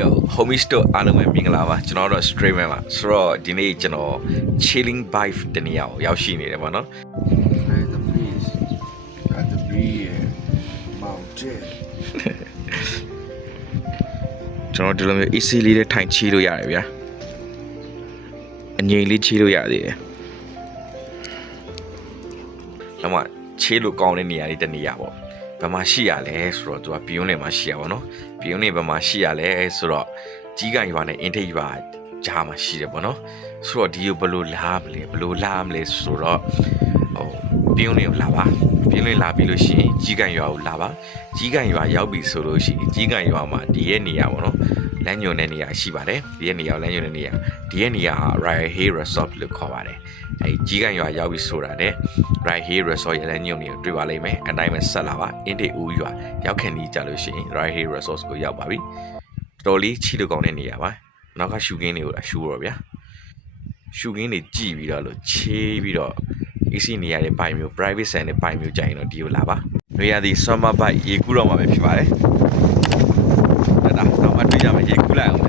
Yo homie store အားလုံးပဲမင်္ဂလာပါကျွန်တော်တို့ streamer ပါဆိုတော့ဒီနေ့ကျွန်တော် chilling vibe တနေရာကိုရောက်ရှိနေတယ်ပေါ့နော် At the beach, at the beach, mountain. ကျွန်တော်ဒီလိုမျိုး easy လေးနဲ့ထိုင်ချီလို့ရတယ်ဗျာအငြိမ်လေးချီလို့ရသေးတယ်တော့မှချီလို့ကောင်းတဲ့နေရာလေးတနေရာပေါ့ ဘယ်မှာရှိရလဲဆိုတော့သူကပြင်းလင်မှာရှိရပါတော့ပြင်းလင်ဘယ်မှာရှိရလဲဆိုတော့ကြီးကန်ရွာနဲ့အင်ထိပ်ရွာကြားမှာရှိတယ်ပေါ့နော်ဆိုတော့ဒီကိုဘယ်လိုလာမလဲဘယ်လိုလာမလဲဆိုတော့ဟိုပြင်းလင်ကိုလာပါပြင်းလင်လာပြီးလို့ရှိရင်ကြီးကန်ရွာကိုလာပါကြီးကန်ရွာရောက်ပြီဆိုလို့ရှိရင်ကြီးကန်ရွာမှာဒီရဲ့နေရာပေါ့နော် လမ်းညွန်တဲ့နေရာရှိပါတယ်ဒီရဲ့နေရာကိုလမ်းညွန်တဲ့နေရာဒီရဲ့နေရာဟာ Royal Hay Resort လို့ခေါ်ပါတယ်အဲကြီးကန်ရွာရောက်ပြီဆိုတာတဲ့ Royal Hay Resort ရဲ့လမ်းညွန်တွေကိုတွေ့ပါလိမ့်မယ်အတိုင်းပဲဆက်လာပါအင်းတေဦးရွာရောက်ခင်ဒီကြလို့ရှိရင် Royal Hay Resort ကိုရောက်ပါပြီတော်တော်လေးချီလို့ကောင်းတဲ့နေရာပါနောက်ကရှူကင်းတွေကိုအရှူတော့ဗျာရှူကင်းတွေကြည့်ပြီးတော့လို့ချေးပြီးတော့ AC နေရာတွေပိုင်မျိုး private ဆန်တွေပိုင်မျိုးကြရင်တော့ဒီကိုလာပါနေရာဒီ summer bike ရေကူးတော့မှာပဲဖြစ်ပါတယ် ဒါဒါတော့